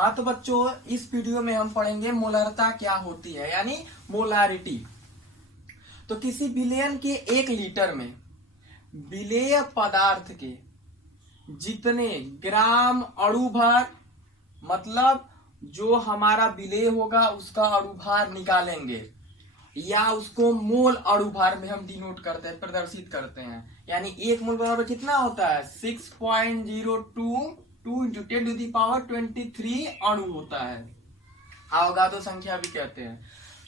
हाँ तो बच्चों, इस वीडियो में हम पढ़ेंगे मोलरता क्या होती है, यानी मोलारिटी। तो किसी विलयन के 1 लीटर में विलेय पदार्थ के जितने ग्राम अणुभार, मतलब जो हमारा विलेय होगा उसका अणुभार निकालेंगे, या उसको मोल अणुभार में हम डिनोट करते हैं, प्रदर्शित करते हैं। यानी 1 मोल बराबर कितना होता है? 6.022 इंटू 10⁻23 अणु होता है। अवगाद्रो संख्या भी कहते हैं।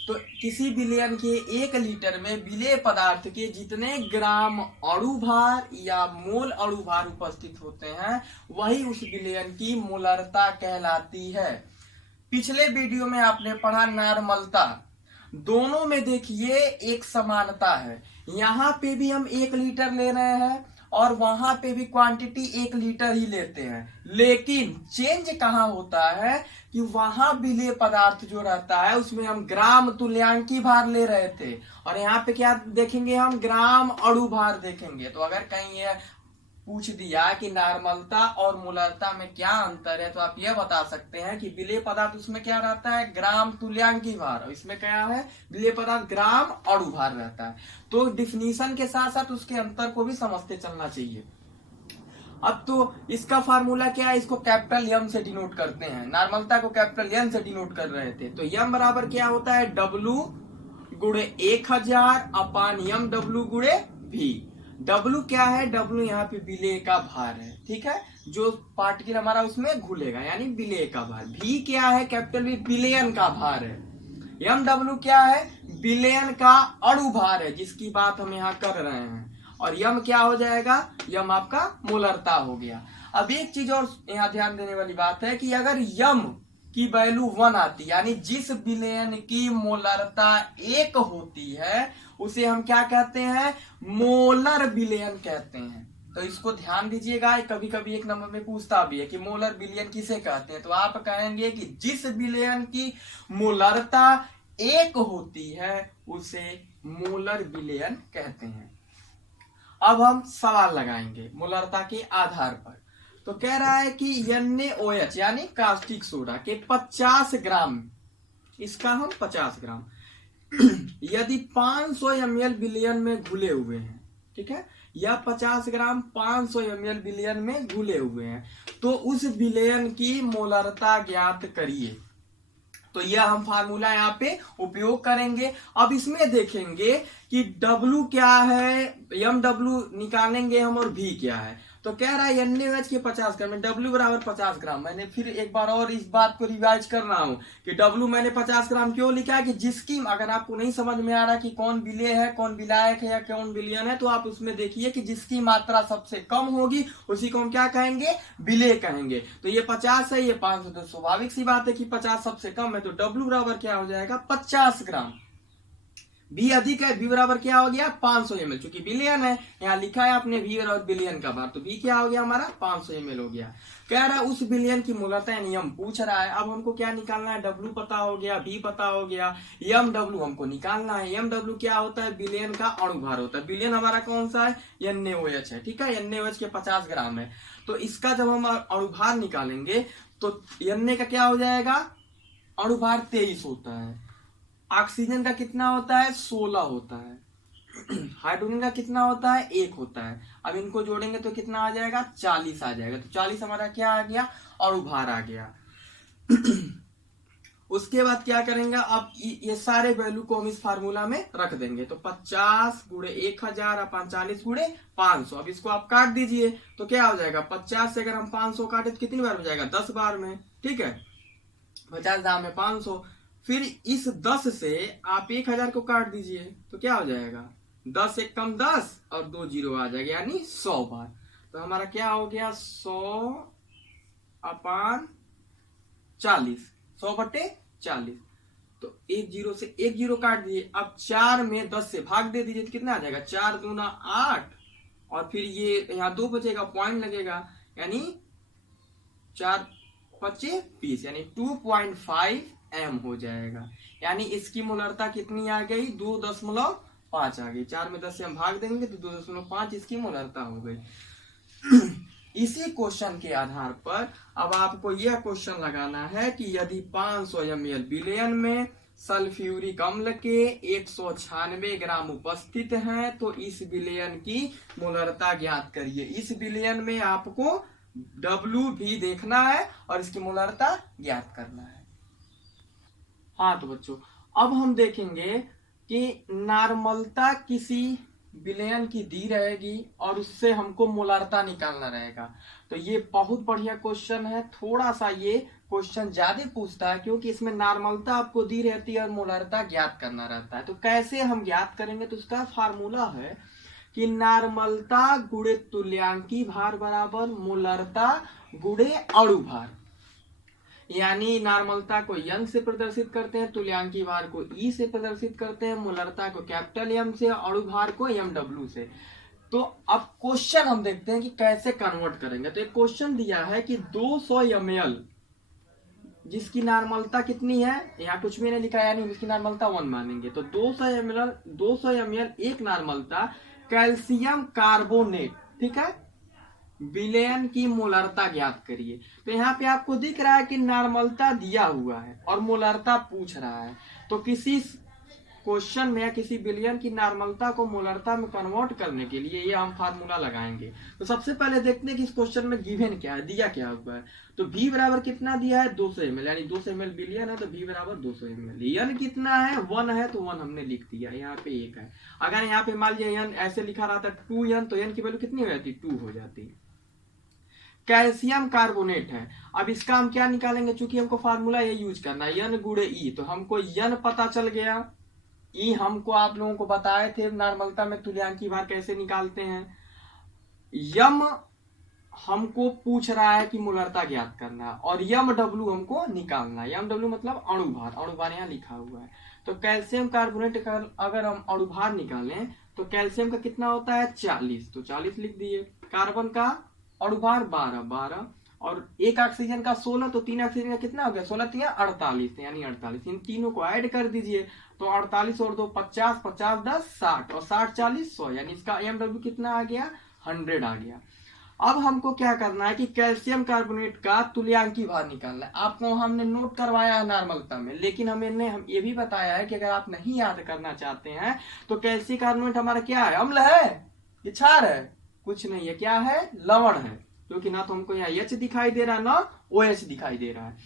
तो किसी विलयन के 1 लीटर में विलेय पदार्थ के जितने ग्राम अणुभार या मोल अणुभार उपस्थित होते हैं, वही उस विलयन की मोलरता कहलाती है। पिछले वीडियो में आपने पढ़ा नॉर्मलता। दोनों में देखिए एक समानता है। यहाँ पे भी हम 1 लीटर ले रहे हैं और वहां पे भी क्वांटिटी 1 लीटर ही लेते हैं, लेकिन चेंज कहाँ होता है कि वहां विलेय पदार्थ जो रहता है उसमें हम ग्राम तुल्यांकी भार ले रहे थे, और यहाँ पे क्या देखेंगे? हम ग्राम अणुभार देखेंगे। तो अगर कहीं ये पूछ दिया कि नॉर्मलता और मोलरता में क्या अंतर है, तो आप यह बता सकते हैं कि विलेय पदार्थ उसमें क्या रहता है? ग्राम तुल्यांकी भार। इसमें क्या है? विलेय पदार्थ ग्राम अणुभार रहता है। तो डिफिनीशन के साथ साथ उसके अंतर को भी समझते चलना चाहिए। अब तो इसका फार्मूला क्या है? इसको कैपिटल एम से डिनोट करते हैं। नॉर्मलता को कैपिटल एम से डिनोट कर रहे थे। तो एम बराबर क्या होता है? W गुणे 1000 अपान एम W गुणे V। W क्या है? W यहाँ पे विलेय का भार है, ठीक है, जो पार्टिकल हमारा उसमें घुलेगा, यानी विलेय का भार। V क्या है? कैपिटल V विलयन का भार है। MW क्या है? विलयन का अणुभार है, जिसकी बात हम यहाँ कर रहे हैं। और यम क्या हो जाएगा? यम आपका मोलरता हो गया। अब एक चीज और यहाँ ध्यान देने वाली बात है कि अगर यम की वैल्यू 1 आती, यानी जिस विलयन की मोलरता 1 होती है, उसे हम क्या कहते हैं? मोलर विलयन कहते हैं। तो इसको ध्यान दीजिएगा, कभी कभी एक नंबर में पूछता भी है कि मोलर विलयन किसे कहते हैं। तो आप कहेंगे कि जिस विलयन की मोलरता 1 होती है उसे मोलर विलयन कहते हैं। अब हम सवाल लगाएंगे मोलरता के आधार पर। तो कह रहा है कि NaOH यानी कास्टिक सोडा के 50 ग्राम, इसका हम 50 ग्राम यदि 500 ml विलयन में घुले हुए हैं, ठीक है, या 50 ग्राम 500 ml विलयन में घुले हुए हैं, तो उस विलयन की मोलरता ज्ञात करिए। तो यह हम फार्मूला यहाँ पे उपयोग करेंगे। अब इसमें देखेंगे कि W क्या है, MW निकालेंगे हम, और V क्या है। तो कह रहा है NaOH के 50 ग्राम में W बराबर 50 ग्राम। मैंने फिर एक बार और इस बात को रिवाइज कर रहा हूं कि W मैंने 50 ग्राम क्यों लिखा है कि जिसकी, अगर आपको नहीं समझ में आ रहा कि कौन विलेय है, कौन विलायक है या कौन विलयन है, तो आप उसमें देखिए कि जिसकी मात्रा सबसे कम होगी उसी को हम क्या कहेंगे? विलेय कहेंगे। तो ये 50 है, ये 500, तो स्वाभाविक सी बात है कि 50 सबसे कम है, तो W बराबर क्या हो जाएगा? 50 ग्राम। V अधिक है, V बराबर क्या हो गया? 500 ml। चूंकि विलियन है, यहाँ लिखा है आपने V बराबर बिलियन का भार, तो V क्या हो गया हमारा? 500 ml हो गया। कह रहा है उस बिलियन की मोलरता नियम पूछ रहा है। अब हमको क्या निकालना है? W पता हो गया, V पता हो गया, MW हमको निकालना है। MW क्या होता है? बिलियन का अणुभार होता है। बिलियन हमारा कौन सा है? NaOH है, ठीक है, NaOH के 50 ग्राम है। तो इसका जब हम अणुभार निकालेंगे तो Na का क्या हो जाएगा? अणुभार 23 होता है। ऑक्सीजन का कितना होता है? 16 होता है। हाइड्रोजन का कितना होता है? 1 होता है। अब इनको जोड़ेंगे तो कितना आ जाएगा? 40 आ जाएगा। तो 40 हमारा क्या आ गया? अणुभार आ गया। उसके बाद क्या करेंगे? अब ये सारे वैल्यू को हम इस फार्मूला में रख देंगे। तो 50 गुणे 1000 अपान 40 गुणे 500। अब इसको आप काट दीजिए तो क्या हो जाएगा? 50 से अगर हम 500 काटे तो कितनी बार हो जाएगा? 10 बार में, ठीक है। 50 दाम में 500, फिर इस 10 से आप 1000 को काट दीजिए तो क्या हो जाएगा? 10 एक कम 10 और 2 जीरो आ जाएगा, यानी 100 बार। तो हमारा क्या हो गया? 100 अपान 40, 100/40। तो 1 जीरो से 1 जीरो काट दीजिए। अब 4 में 10 से भाग दे दीजिए तो कितना आ जाएगा? 4 दूना 8, और फिर ये यहाँ 2 बचेगा, पॉइंट लगेगा, यानी 4 25 20, यानी 2.5 m हो जाएगा। यानी इसकी मोलरता कितनी आ गई? 2.5 आ गई। 4 में 10 से हम भाग देंगे तो 2.5 इसकी मोलरता हो गई। इसी क्वेश्चन के आधार पर अब आपको यह क्वेश्चन लगाना है कि यदि 500 ml विलयन में सल्फ्यूरिक अम्ल के 196 ग्राम उपस्थित हैं तो इस विलयन की मोलरता ज्ञात करिए। इस विलयन में आपको W भी देखना है और इसकी मोलरता ज्ञात करना है। हाँ तो बच्चों अब हम देखेंगे कि नॉर्मलता किसी विलयन की दी रहेगी और उससे हमको मोलरता निकालना रहेगा। तो ये बहुत बढ़िया क्वेश्चन है। थोड़ा सा ये क्वेश्चन ज्यादा पूछता है क्योंकि इसमें नॉर्मलता आपको दी रहती है और मोलरता ज्ञात करना रहता है। तो कैसे हम ज्ञात करेंगे, तो उसका फार्मूला है कि नॉर्मलता गुणे तुल्यांकी भार बराबर मोलरता गुणे अणु भार। यानी नॉर्मलता को यंग से प्रदर्शित करते हैं, तुल्यांकी भार को ई से प्रदर्शित करते हैं, मोलरता को कैपिटल एम से, अणु भार को MW से। तो अब क्वेश्चन हम देखते हैं कि कैसे कन्वर्ट करेंगे। तो एक क्वेश्चन दिया है कि 200 ml जिसकी नॉर्मलता कितनी है, यहाँ कुछ भी नहीं लिखा है, यानी इसकी नॉर्मलता 1 मानेंगे। तो 200 ml एक नॉर्मलता कैल्शियम कार्बोनेट, ठीक है, विलयन की मोलरता ज्ञात करिए। तो यहाँ पे आपको दिख रहा है कि नॉर्मलता दिया हुआ है और मोलरता पूछ रहा है। तो किसी क्वेश्चन में या किसी विलयन की नॉर्मलता को मोलरता में कन्वर्ट करने के लिए ये हम फार्मूला लगाएंगे। तो सबसे पहले देखते हैं कि इस क्वेश्चन में गिवन क्या है, दिया क्या हुआ है। तो V बराबर कितना दिया है, 200 ml, यानी 200 ml विलयन है तो V बराबर 200 ml। यन कितना है, 1 है तो 1 हमने लिख दिया, यहाँ पे 1 है। अगर यहाँ पे मान लिया यन ऐसे लिखा रहा था 2 यन, तो यन की वैल्यू कितनी हो जाती, 2 हो जाती। कैल्शियम कार्बोनेट है। अब इसका हम क्या निकालेंगे, चूंकि हमको फार्मूला ये यूज करना है यन गुणे ई, तो हमको यन पता चल गया। ई हमको आप लोगों को बताए थे नॉर्मलता में तुल्यांकी भार कैसे निकालते हैं। यम हमको पूछ रहा है कि मोलरता ज्ञात करना है और MW हमको निकालना है। MW मतलब अणु भार, अणु भार यहाँ लिखा हुआ है। तो कैल्शियम कार्बोनेट का अगर हम अणु भार निकालें तो कैल्शियम का कितना होता है 40, तो 40 लिख दिए। कार्बन का अणु भार 12 और एक ऑक्सीजन का 16, तो 3 ऑक्सीजन का कितना हो गया, 16 3 48, यानी 48। इन तीनों को ऐड कर दीजिए तो 48 और 2 50, 50 10 60 और 60 40 100, यानी इसका MW कितना आ गया, 100 आ गया। अब हमको क्या करना है कि कैल्शियम कार्बोनेट का तुल्यांकी भार निकालना है। आपको हमने नोट करवाया है नॉर्मलता में, लेकिन हम ये भी बताया है कि अगर आप नहीं याद करना चाहते हैं तो कैल्शियम कार्बोनेट हमारा क्या है, अम्ल है, ये क्षार है, कुछ नहीं है, क्या है, लवण है। क्योंकि ना तो हमको यहाँ H दिखाई दे रहा है ना OH दिखाई दे रहा है।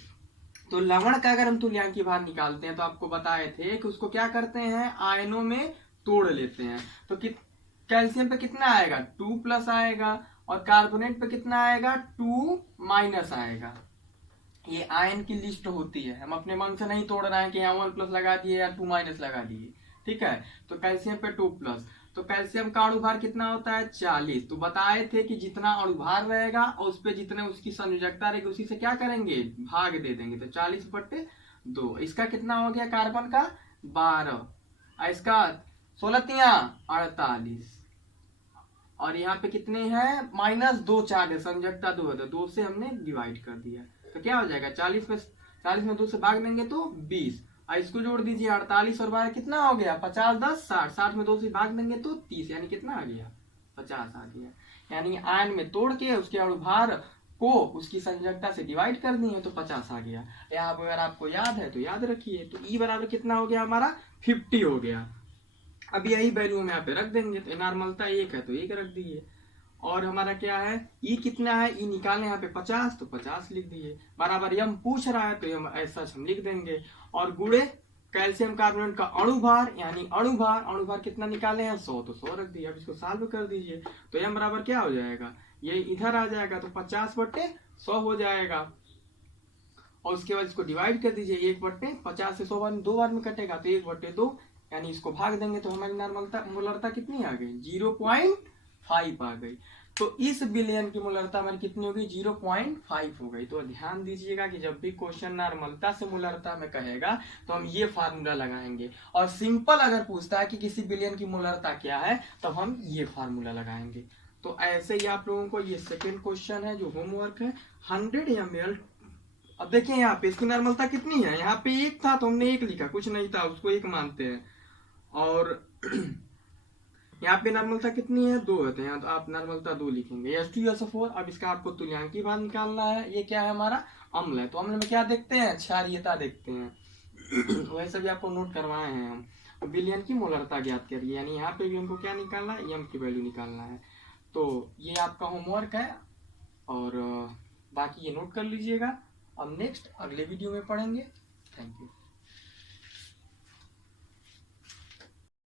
तो लवण का अगर हम तुल्यांकी भार निकालते हैं तो आपको बताए थे कि उसको क्या करते हैं, आयनों में तोड़ लेते हैं। तो कैल्शियम पे कितना आएगा, 2+ आएगा और कार्बोनेट पे कितना आएगा, 2- आएगा। ये आयन की लिस्ट होती है, हम अपने मन से नहीं तोड़ रहे हैं कि यहाँ 1+ लगा दिए या 2- लगा दिए, ठीक है। तो कैल्शियम पे 2+, तो कैल्शियम का अणु भार कितना होता है 40। तो बताए थे कि जितना अणु भार रहेगा और उस पे जितने उसकी संयोजकता रहेगी उसी से क्या करेंगे, भाग दे देंगे। तो 40/2, इसका कितना हो गया, कार्बन का 12, इसका 16 48 और यहाँ पे कितने हैं, -2 चार्ज है, संयोजकता 2 है, तो 2 से हमने डिवाइड कर दिया। तो क्या हो जाएगा, 40 में 2 से भाग देंगे तो 20, इसको जोड़ दीजिए 48 और 12 कितना हो गया, 50 10 60, 60 में 2 से भाग देंगे तो 30, यानी कितना आ गया, 50 आ गया। यानी आयन में तोड़ के उसके अणु भार को उसकी संयोजकता से डिवाइड कर दिए तो 50 आ गया। यहाँ अगर आपको याद है तो याद रखिए। तो ई बराबर कितना हो गया हमारा, 50 हो गया। अब यही वैल्यू हम यहाँ पे रख देंगे। तो नॉर्मलता 1 है तो 1 रख दिए और हमारा क्या है, ई कितना है, ई निकालने यहाँ पे 50, तो 50 लिख दिए। बराबर यम पूछ रहा है तो हम ऐसा हम लिख देंगे। और गुणे कैल्शियम कार्बोनेट का अणु भार, यानी अणु भार कितना निकाले हैं 100, तो 100 रख दिया। अब इसको सॉल्व कर दीजिए तो यम बराबर क्या हो जाएगा, ये इधर आ जाएगा तो 50/100 हो जाएगा। और उसके बाद इसको डिवाइड कर दीजिए, 1/50 से 100 2 बार में कटेगा तो 1/2, यानी इसको भाग देंगे तो हमारी मोलरता कितनी आ गई, 0.5 आ गई। तो इस विलयन की मोलरता हमारी कितनी होगी, 0.5 हो गई। तो ध्यान दीजिएगा कि जब भी क्वेश्चन नॉर्मलता से मोलरता में कहेगा तो हम ये फार्मूला लगाएंगे। और सिंपल अगर पूछता है कि किसी विलयन की मोलरता क्या है तो हम ये फार्मूला लगाएंगे। तो ऐसे ही आप लोगों को ये सेकेंड क्वेश्चन है जो होमवर्क है, 100 ml। अब देखिए यहाँ पे इसकी नॉर्मलता कितनी है, यहाँ पे 1 था तो हमने 1 लिखा, कुछ नहीं था उसको 1 मानते हैं। और यहाँ पे नॉर्मलता कितनी है, 2 होते हैं, तो आप नॉर्मलता 2 लिखेंगे। H2SO4, अब इसका आपको तुल्यांकी मान निकालना है। ये क्या है हमारा, अम्ल है, तो अम्ल में क्या देखते हैं, क्षारीयता देखते हैं। वैसे भी आपको नोट करवाए हैं हम। विलयन की मोलरता ज्ञात करिए, यानी यहाँ पे भी हमको क्या निकालना है, एम की वैल्यू निकालना है। तो ये आपका होमवर्क है, और बाकी ये नोट कर लीजिएगा। अब नेक्स्ट अगले वीडियो में पढ़ेंगे। Thank you.